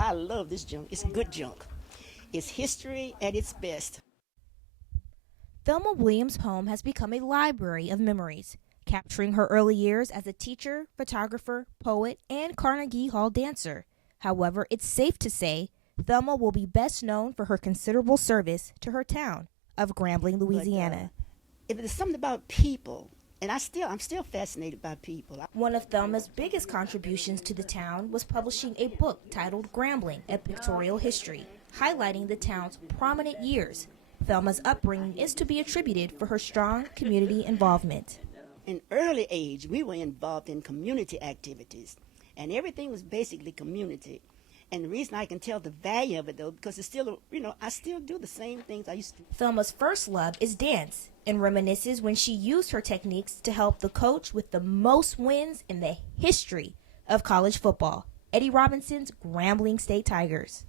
I love this junk. It's good junk. It's history at its best. Thelma Williams' home has become a library of memories, capturing her early years as a teacher, photographer, poet, and Carnegie Hall dancer. However, it's safe to say Thelma will be best known for her considerable service to her town of Grambling, Louisiana. If it's something about people, and I'm still fascinated by people. One of Thelma's biggest contributions to the town was publishing a book titled Grambling, A Pictorial History, highlighting the town's prominent years. Thelma's upbringing is to be attributed for her strong community involvement. In early age, we were involved in community activities, and everything was basically community. And the reason I can tell the value of it, though, because it's still, I still do the same things I used to. Thelma's first love is dance, and reminisces when she used her techniques to help the coach with the most wins in the history of college football, Eddie Robinson's Grambling State Tigers.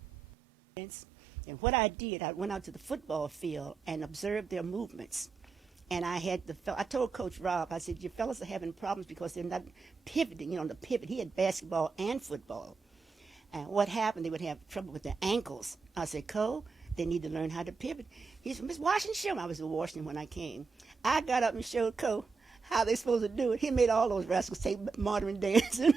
And what I did, I went out to the football field and observed their movements. And I told Coach Rob, I said, you fellas are having problems because they're not pivoting, the pivot. He had basketball and football. And what happened, they would have trouble with their ankles. I said, Cole, they need to learn how to pivot. He said, Miss Washington, show me. I was in Washington when I came. I got up and showed Cole how they're supposed to do it. He made all those rascals take modern dancing.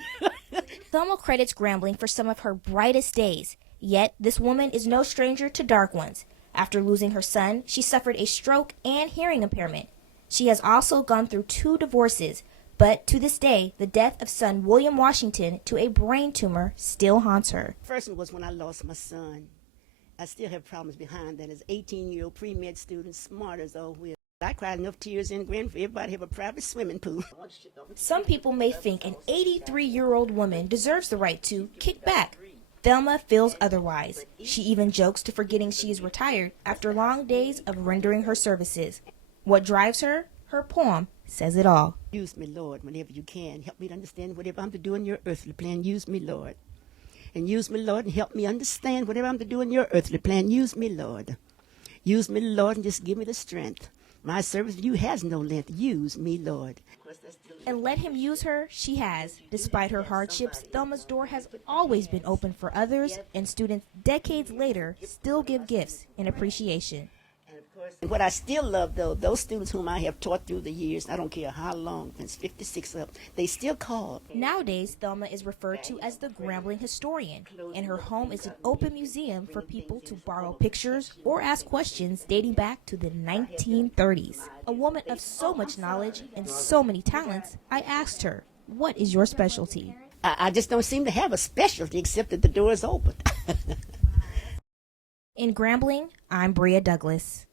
Thelma credits Grambling for some of her brightest days. Yet, this woman is no stranger to dark ones. After losing her son, she suffered a stroke and hearing impairment. She has also gone through 2 divorces, but to this day, the death of son William Washington to a brain tumor still haunts her. First one was when I lost my son. I still have problems behind that as 18-year-old pre-med student, smart as all will. I cried enough tears in Grand for everybody to have a private swimming pool. Some people may think an 83-year-old woman deserves the right to kick back. Thelma feels otherwise. She even jokes to forgetting she is retired after long days of rendering her services. What drives her? Her poem says it all. Use me, Lord, whenever you can. Help me to understand whatever I'm to do in your earthly plan. Use me, Lord. And use me, Lord, and help me understand whatever I'm to do in your earthly plan. Use me, Lord. Use me, Lord, and just give me the strength. My service to you has no length. Use me, Lord. And let him use her, she has. Despite her hardships, Thelma's door has always been open for others, and students decades later still give gifts in appreciation. And what I still love, though, those students whom I have taught through the years, I don't care how long, since 56 up, they still call. Nowadays, Thelma is referred to as the Grambling Historian, and her home is an open museum for people to borrow pictures or ask questions dating back to the 1930s. A woman of so much knowledge and so many talents, I asked her, what is your specialty? I just don't seem to have a specialty except that the door is open. In Grambling, I'm Bria Douglas.